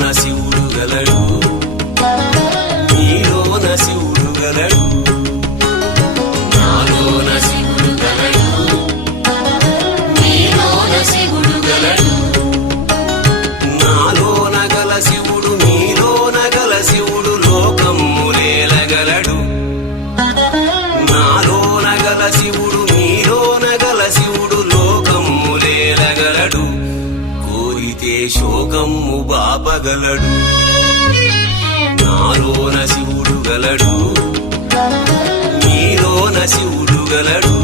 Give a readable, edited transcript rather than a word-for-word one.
నాలోన శివుడు గలడు, నీలోన శివుడు గలడు. నాలోన శివుడు గలడు, నీలోన శివుడు గలడు. నాలోన గల శివుడు నీలోన గల శివుడు లోకమ్ములేలగలడు. నాలోన గల శివుడు నీలోన గల శివుడు లోకమ్ములేలగలడు. కోరితే శోకమ్ము బాపగలడు. నాలోన శివుడు గలడు, నీలోన శివుడు గలడు.